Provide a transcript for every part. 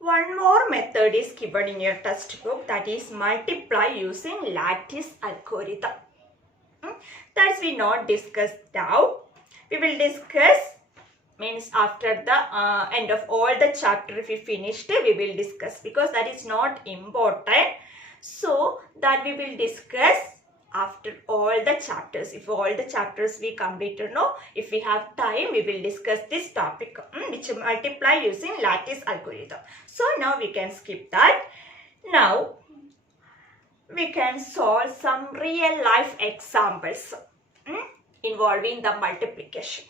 One more method is given in your textbook, that is multiply using lattice algorithm. That's we not discuss now. We will discuss means after the end of all the chapter. If we finished, we will discuss because that is not important. So that we will discuss after all the chapters. If all the chapters we completed, no, if we have time, we will discuss this topic which multiply using lattice algorithm. So now we can skip that. Now we can solve some real life examples involving the multiplication.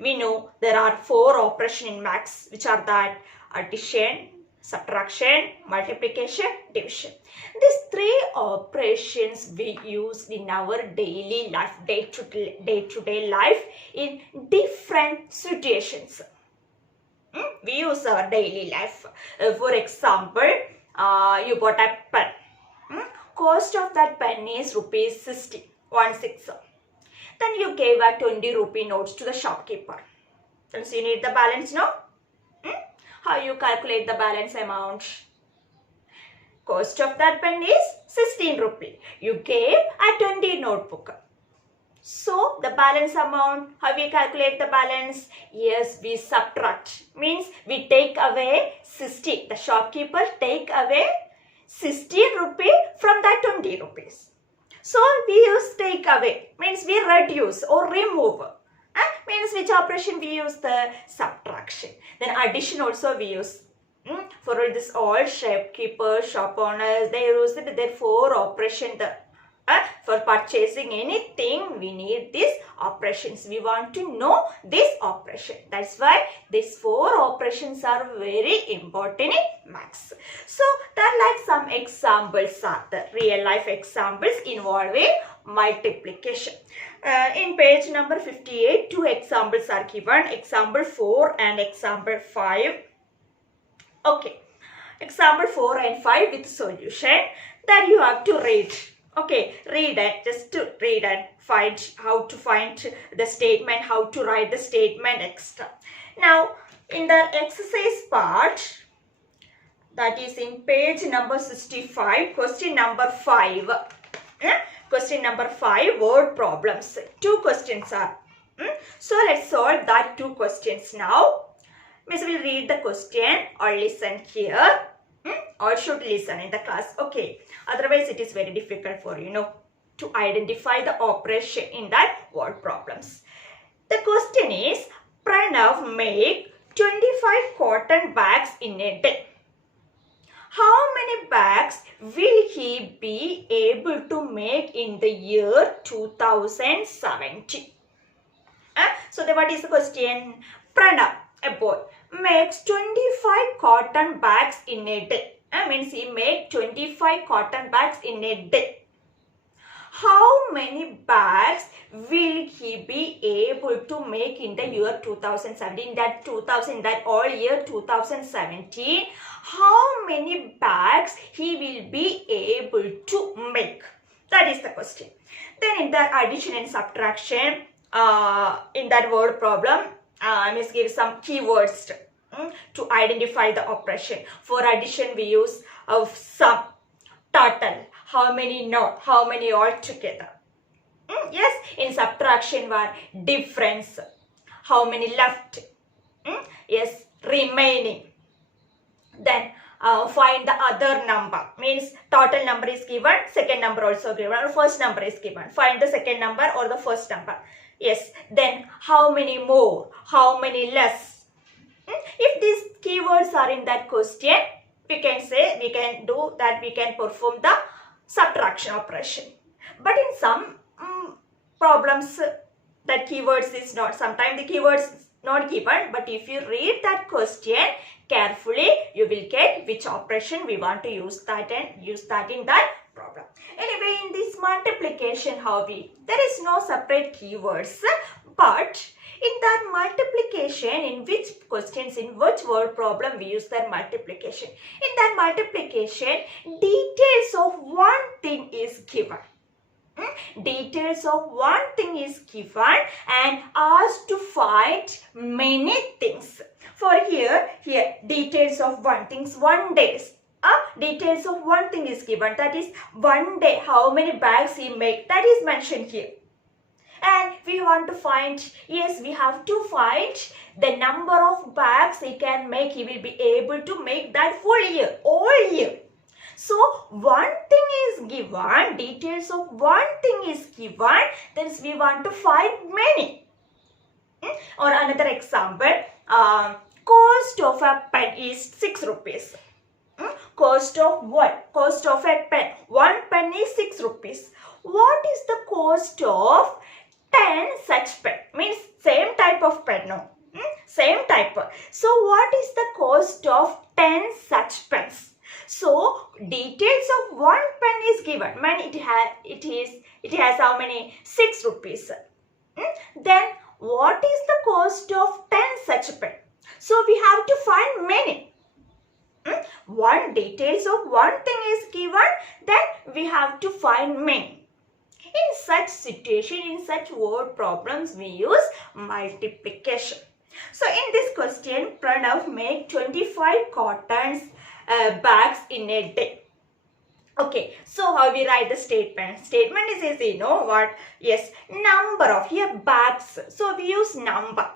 We know there are 4 operations in maths, which are that addition, subtraction, multiplication, division. These 3 operations we use in our daily life, day-to-day life in different situations. We use our daily life. For example, you bought a pen. Cost of that pen is rupees 16. Then you gave a 20 rupee notes to the shopkeeper. Then you need the balance, no? How you calculate the balance amount? Cost of that pen is 16 rupee. You gave a 20 notebook. So the balance amount, how we calculate the balance? Yes, we subtract. Means we take away 60. The shopkeeper take away 16 rupee from that 20 rupees. So we use take away, means we reduce or remove. Means which operation we use? The subtraction. Then addition also we use. For this all shopkeepers, shop owners, they use it. There 4 operation. For purchasing anything, we need these operations. We want to know this operation. That's why these 4 operations are very important in maths. So that like some examples are the real life examples involving multiplication. In page number 58, 2 examples are given. Example 4 and example 5. Okay. Example 4 and 5 with solution. Then you have to read. Okay, read it, just to read and find how to find the statement, how to write the statement extra. Now, in the exercise part, that is in page number 65, question number 5. Question number 5, word problems. 2 questions are. So, let's solve that 2 questions now. Miss will read the question or listen here. Or should listen in the class. Okay. Otherwise, it is very difficult for you to identify the operation in that word problems. The question is, Pranav make 25 cotton bags in a day. How many bags will he be able to make in the year 2070? So, what is the question? Pranav, a boy, makes 25 cotton bags in a day. Means he makes 25 cotton bags in a day. How many bags will he be able to make in the year 2017? That all year 2017, how many bags he will be able to make? That is the question. Then in the addition and subtraction, in that word problem, I must give some keywords to identify the operation. For addition, we use sum, total, how many not, how many all together. Yes, in subtraction, were difference, how many left. Yes, remaining. Then find the other number, means total number is given, second number also given, or first number is given. Find the second number or the first number. Yes, then how many more, how many less. If these keywords are in that question, we can say, we can do that, we can perform the subtraction operation. But in some problems, that keywords is not, sometimes the keywords not given, but if you read that question carefully, you will get which operation we want to use that and use that in that problem. Anyway, in this multiplication, there is no separate keywords, but in that multiplication, in which questions, in which word problem we use that multiplication. In that multiplication, details of one thing is given. Details of one thing is given and asked to find many things. For here details of one thing's 1 days. Details of one thing is given, that is 1 day how many bags he made, that is mentioned here. And we want to find, yes, we have to find the number of bags he can make. He will be able to make that full year, all year. So one thing is given, details of one thing is given, then we want to find many. Or another example, cost of a pen is 6 rupees. Cost of what? Cost of a pen. One pen is 6 rupees. What is the cost of 10 such pen? Means same type of pen, no? Same type. So what is the cost of 10 such pens? So details of one pen is given. Man, it has how many? 6 rupees. Then what is the cost of 10 such pen? So we have to find many. One details of one thing is given, then we have to find many. In such situation, in such word problems, we use multiplication. So in this question, Pranav made 25 cotton bags in a day. Okay, so how we write the statement? Statement is easy, you know what? Yes, number of, here bags. So we use number.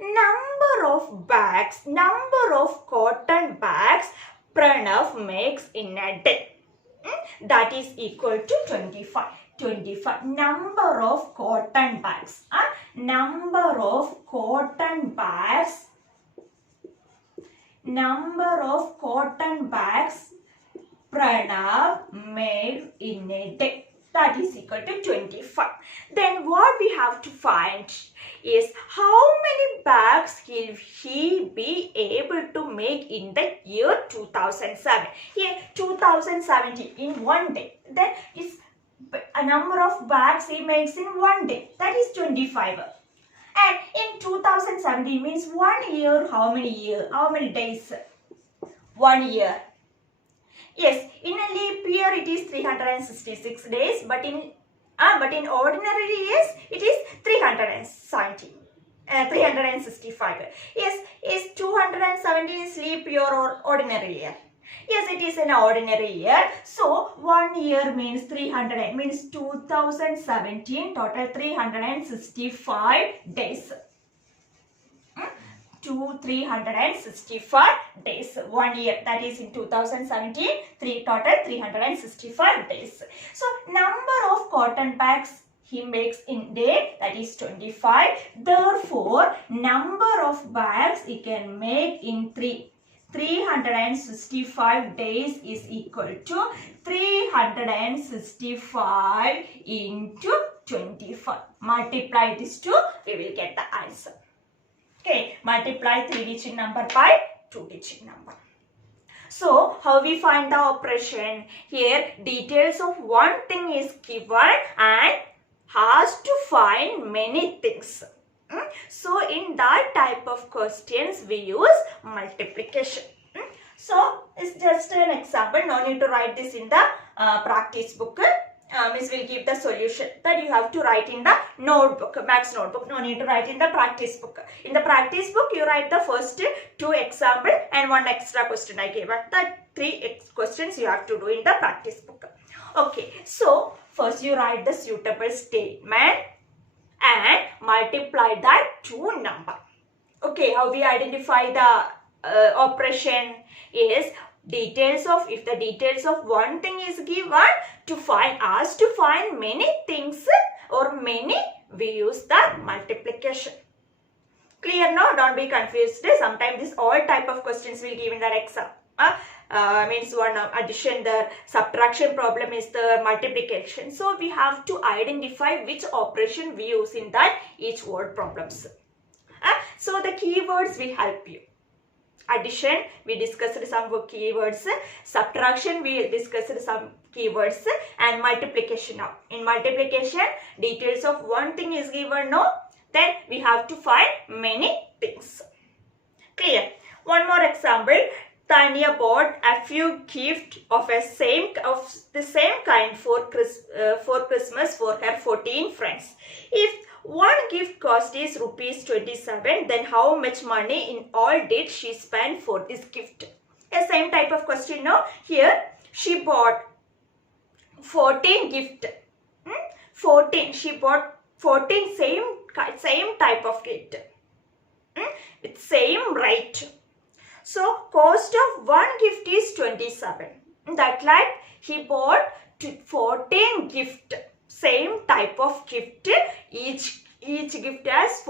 Number of bags, number of cotton bags Pranav makes in a day. That is equal to 25. 25. Number of cotton bags. Number of cotton bags. Number of cotton bags Pranav made in a day. That is equal to 25. Then what we have to find is how many bags will he be able to make in the year 2007. Here 2017 in 1 day. Then is a number of bags he makes in 1 day. That is 25. And in 2017 means 1 year, how many days? 1 year. Yes, in a leap year it is 366 days, but in ordinary years it is 365. Yes, is 270 is leap year or ordinary year? Yes, it is an ordinary year. So 1 year means 300, means 2017 total 365 days. 365 days, 1 year, that is in 2017, total 365 days. So number of cotton bags he makes in day, that is 25. Therefore, number of bags he can make in 365 days is equal to 365 into 25. Multiply this two, we will get the answer. Okay, multiply 3-digit number by 2-digit number. So, how we find the operation? Here, details of one thing is given and has to find many things. So, in that type of questions, we use multiplication. So, it's just an example. No need to write this in the practice book. Miss will give the solution that you have to write in the notebook, maths notebook. No need to write in the practice book. In the practice book, you write the first 2 example and 1 extra question I gave. That 3 questions you have to do in the practice book. Okay, so first you write the suitable statement and multiply that to number. Okay, how we identify the operation is details of, if the details of one thing is given, to find many things or many, we use the multiplication. Clear now? Don't be confused. Sometimes this all type of questions will give in the exam. Means one addition, the subtraction problem is the multiplication. So we have to identify which operation we use in that each word problems. So the keywords will help you. Addition, we discussed some keywords. Subtraction, we discussed some keywords. And multiplication now. In multiplication, details of one thing is given, no? Then we have to find many things. Clear? One more example. Tanya bought a few gifts of the same kind for Christmas for her 14 friends. If one gift cost is rupees 27. Then how much money in all did she spend for this gift? The same type of question. No, here she bought 14 gift. 14. She bought 14 same type of gift. With same rate. So cost of one gift is 27. That like he bought 14 gift. Same type of gift. Each gift has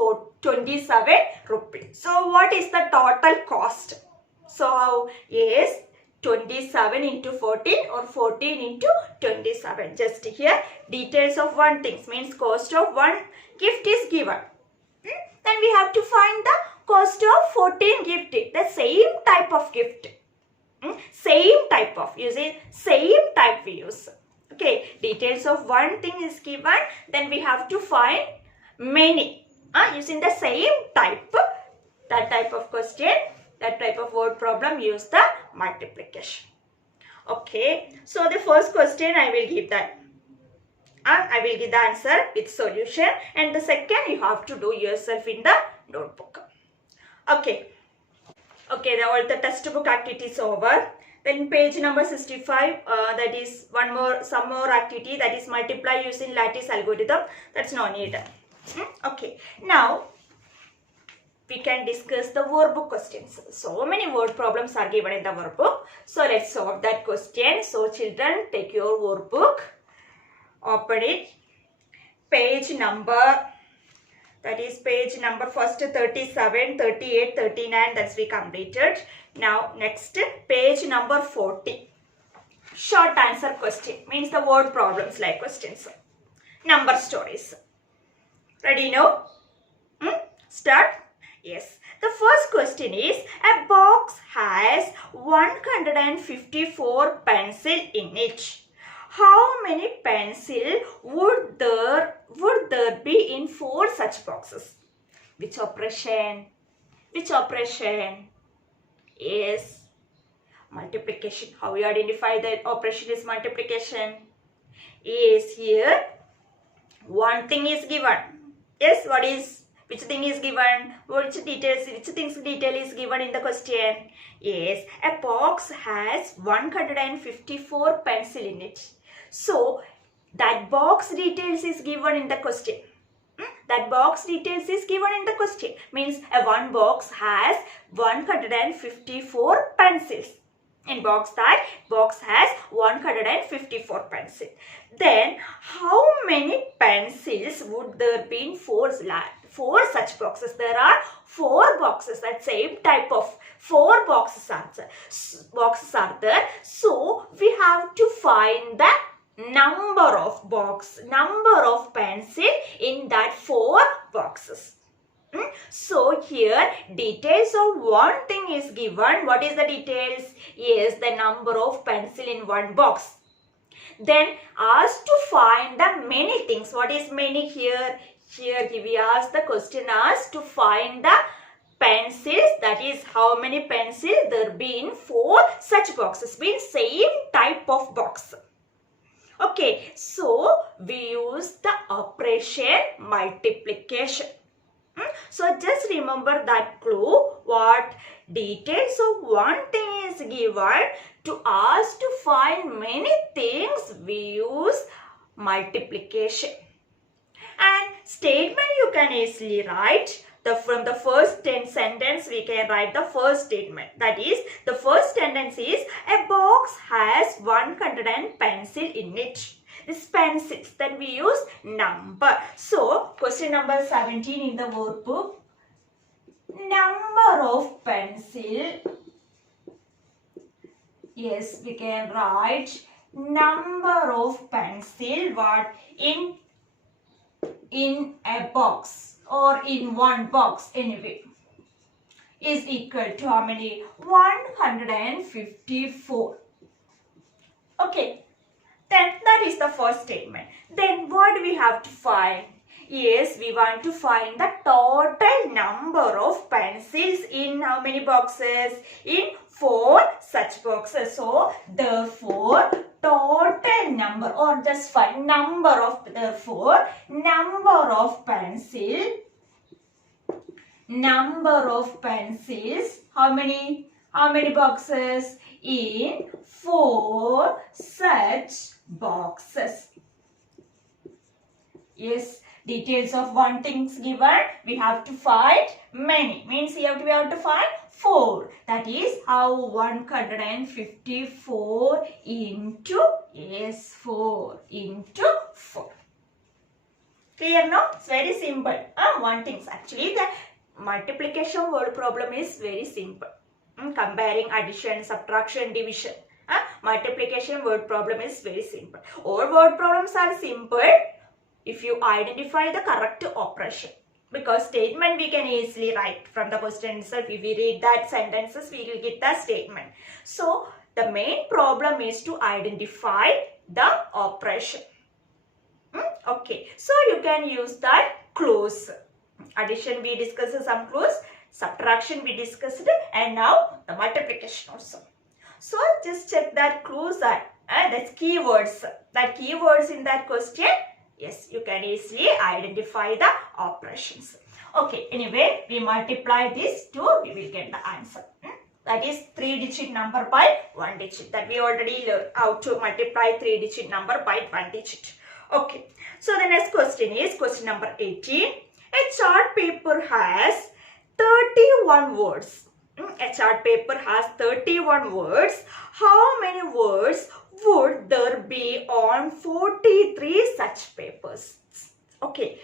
27 rupees. So what is the total cost? So yes, 27 into 14 or 14 into 27. Just here details of one thing means cost of one gift is given. Then we have to find the cost of 14 gift. The same type of gift. Same type of, you see, same type we use. Okay, details of one thing is given. Then we have to find many. Using the same type, that type of question, that type of word problem, use the multiplication. Okay, so the first question I will give that. I will give the answer with solution, and the second you have to do yourself in the notebook. Okay, all the textbook activities over. Then page number 65, that is some more activity, that is multiply using lattice algorithm. That's no need. Okay, now we can discuss the workbook questions. So many word problems are given in the workbook. So let's solve that question. So children, take your workbook, open it, page number, that is page number first 37, 38, 39, that's we completed. Now next page number 40. Short answer question means the word problems like questions. Number stories. Ready now? Start. Yes. The first question is, a box has 154 pencils in it. How many pencils would there be in 4 such boxes? Which operation? Which operation? Yes. Multiplication. How we identify that operation is multiplication? Yes, here one thing is given. Yes, which thing is given? Which thing's detail is given in the question? Yes, a box has 154 pencils in it. So, that box details is given in the question. That box details is given in the question. Means a one box has 154 pencils. In box has 154 pencils. Then how many pencils would there be in 4 such boxes? There are 4 boxes. That same type of 4 boxes are there. So we have to find the number of pencils in that 4 boxes. So here details of one thing is given. What is the details? Yes, the number of pencil in one box. Then asked to find the many things. What is many here? Here we ask the question asked to find the pencils. That is how many pencils there be in 4 such boxes. Means same type of box. Okay, so we use the operation multiplication. So just remember that clue. What details of one thing is given, to ask to find many things we use multiplication. And statement you can easily write. From the first sentence we can write the first statement. That is, the first sentence is, a box has 100 pencils in it. This pencils, then we use number. So question number 17 in the workbook. Number of pencil. Yes, we can write number of pencil what in a box or in one box anyway is equal to how many? 154. Okay. Then that is the first statement. Then what we have to find? Yes, we want to find the total number of pencils in how many boxes? In 4 such boxes. So, therefore, total number or just find number of pencils. How many boxes? In 4 such boxes. Yes, details of one things given. We have to find many. Means we have to find 4. That is how 154 into 4 into 4. Clear now? It's very simple. One thing. Actually, the multiplication word problem is very simple. Comparing addition, subtraction, division. Multiplication word problem is very simple. All word problems are simple if you identify the correct operation. Because statement we can easily write from the question itself. If we read that sentences, we will get the statement. So, the main problem is to identify the operation. Okay, so you can use that clues. Addition we discussed some clues, subtraction we discussed, and now the multiplication also. So just check that clues are that's keywords. That keywords in that question, yes, you can easily identify the operations. Okay, anyway, we multiply this to, we will get the answer. That is 3-digit number by 1 digit. That we already learned how to multiply 3-digit number by 1 digit. Okay, so the next question is question number 18. A chart paper has 31 words. A chart paper has 31 words. How many words would there be on 43 such papers? Okay.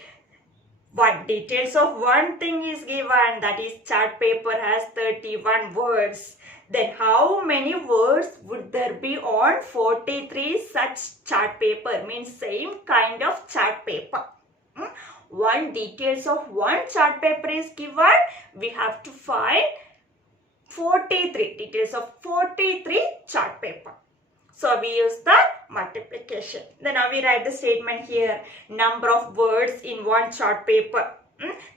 Details of one thing is given, that is chart paper has 31 words. Then how many words would there be on 43 such chart paper? Means same kind of chart paper. Details of one chart paper is given. We have to find 43 details of 43 chart paper. So we use the multiplication. Then now we write the statement here. Number of words in one chart paper.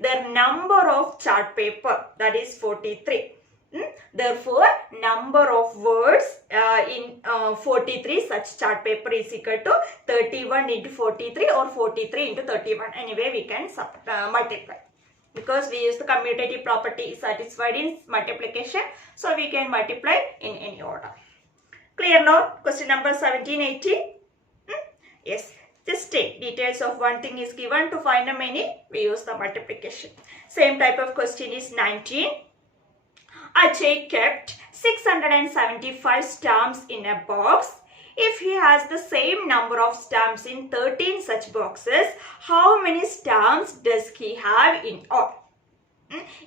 The number of chart paper, that is 43. Therefore, number of words in 43 such chart paper is equal to 31 into 43 or 43 into 31. Anyway, we can multiply. Because we use the commutative property satisfied in multiplication. So, we can multiply in any order. Clear now? Question number 17, 18. Yes. Just take details of one thing is given. To find the many, we use the multiplication. Same type of question is 19. Ajay kept 675 stamps in a box. If he has the same number of stamps in 13 such boxes, how many stamps does he have in all?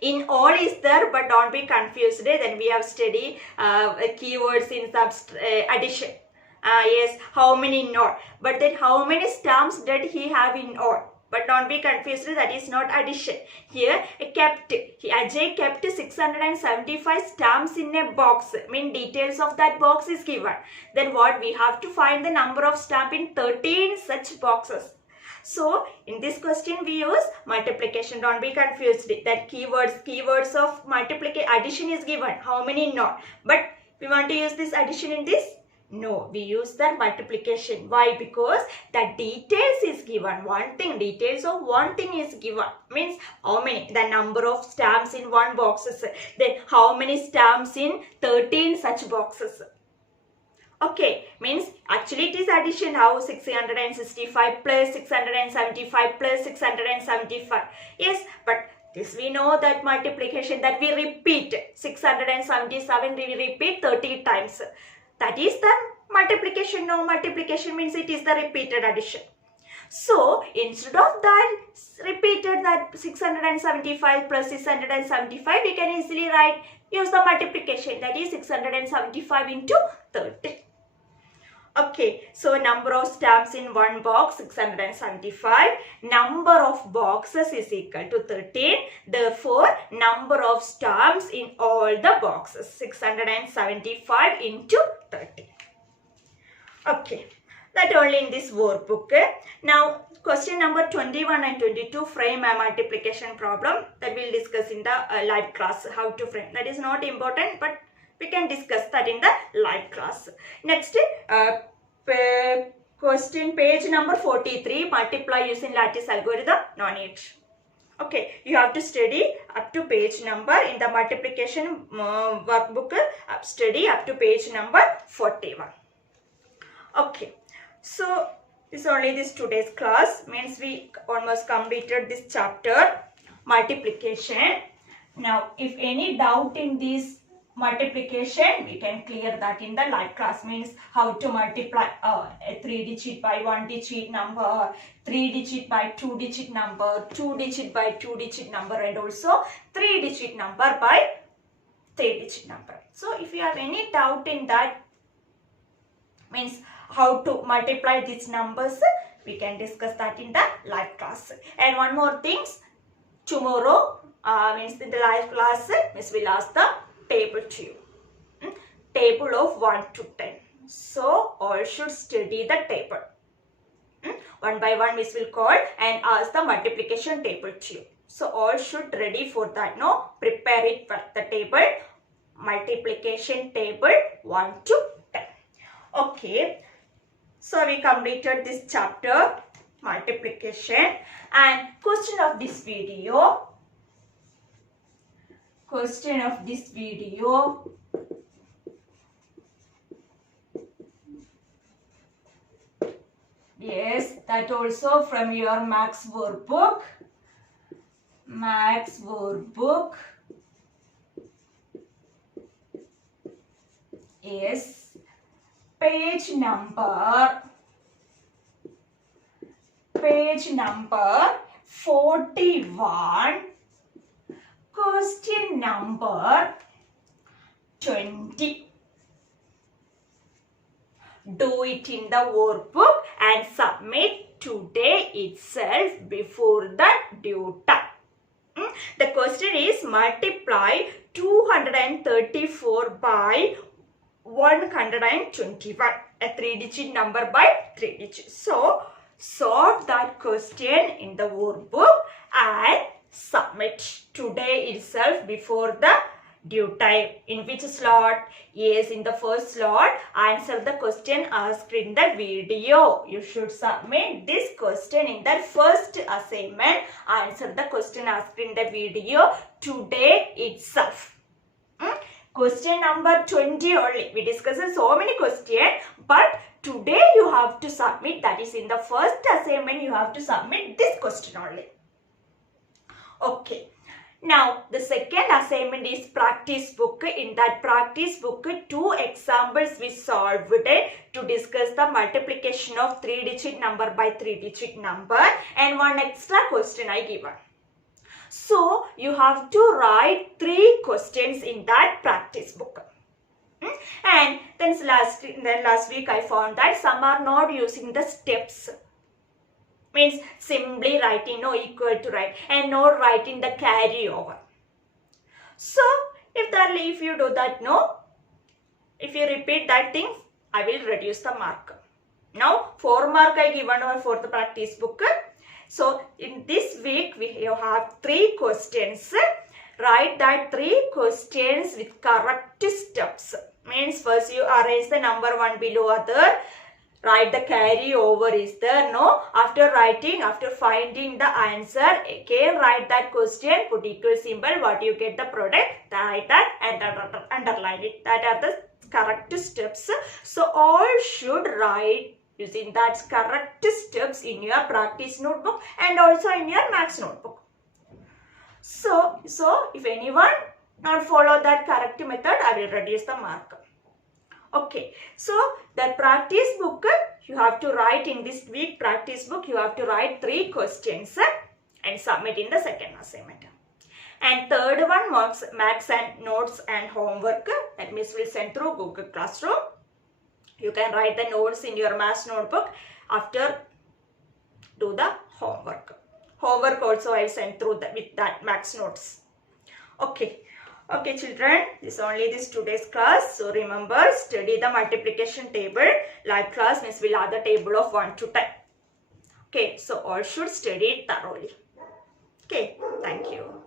In all is there, but don't be confused. Then we have studied keywords in addition. Yes, how many in all. But then how many stamps did he have in all? But don't be confused, that is not addition. Here, Ajay kept 675 stamps in a box. Mean details of that box is given. Then what? We have to find the number of stamps in 13 such boxes. So, in this question we use multiplication. Don't be confused. That keywords of multiplication, addition is given. How many? Not. But we want to use this addition in this? No, we use the multiplication. Why? Because the details is given. Details of one thing is given. Means how many? The number of stamps in one boxes. Then how many stamps in 13 such boxes. Okay, means actually it is addition. How? 665 plus 675 plus 675. Yes, but this we know that multiplication, that we repeat. 677 we repeat 30 times. That is the multiplication. No, multiplication means it is the repeated addition. So, instead of that repeated, that 675 plus 675, we can easily use the multiplication. That is 675 into 30. Okay, so number of stamps in one box 675. Number of boxes is equal to 13. Therefore, number of stamps in all the boxes 675 into 30. Okay, That only in this workbook. Now question number 21 and 22 frame a multiplication problem that we'll discuss in the live class, how to frame. That is not important, but we can discuss that in the live class. Next, question page number 43, multiply using lattice algorithm, no need. Okay, you have to study up to page number in the multiplication workbook, study up to page number 41. Okay, so this only this today's class, means we almost completed this chapter, multiplication. Now, if any doubt in this multiplication, we can clear that in the live class, means how to multiply a 3-digit by 1-digit number, 3-digit by 2-digit number, 2-digit by 2-digit number, and also 3-digit number by 3-digit number. So if you have any doubt in that, means how to multiply these numbers, we can discuss that in the live class. And one more thing, tomorrow means in the live class, Miss will ask the table to you, table of 1 to 10. So all should study the table. One by one Miss will call and ask the multiplication table to you. So all should ready for that. No, prepare it for the table, multiplication table 1 to 10. Okay, so we completed this chapter, multiplication. And question of this video, yes, that also from your Max workbook, yes, page number 41, question number 20. Do it in the workbook and submit today itself before the due time. The question is multiply 234 by 121, a 3-digit number by 3 digits. So solve that question in the workbook and submit today itself before the due time. In which slot? Yes, in the first slot. Answer the question asked in the video. You should submit this question in the first assignment. Answer the question asked in the video today itself. Question number 20 only. We discussed so many questions, but today you have to submit, that is in the first assignment you have to submit this question only. Okay. Now the second assignment is practice book. In that practice book, 2 examples we solved to discuss the multiplication of 3-digit number by 3-digit number, and 1 extra question I given. So you have to write 3 questions in that practice book. And then last week I found that some are not using the steps. Means simply writing no equal to right and not writing the carryover. So if you do that, no, if you repeat that thing, I will reduce the mark. Now 4 mark I given for the practice book. So in this week we have 3 questions. Write that 3 questions with correct steps. Means first you arrange the number one below other. Write the carryover is there, no? After finding the answer, again write that question, put equal symbol, what you get the product, write that and underline it. That are the correct steps. So all should write using that correct steps in your practice notebook and also in your maths notebook. So if anyone not follow that correct method, I will reduce the mark. Okay, so the practice book you have to write in this week practice book, you have to write 3 questions and submit in the second assignment. And third one, maths and notes and homework, that Miss will send through Google Classroom. You can write the notes in your maths notebook after do the homework. Homework also I will send through with that maths notes. Okay. Okay children, this only this today's class. So remember, study the multiplication table. Live class Miss will add the table of 1 to 10. Okay, so all should study it thoroughly. Okay, thank you.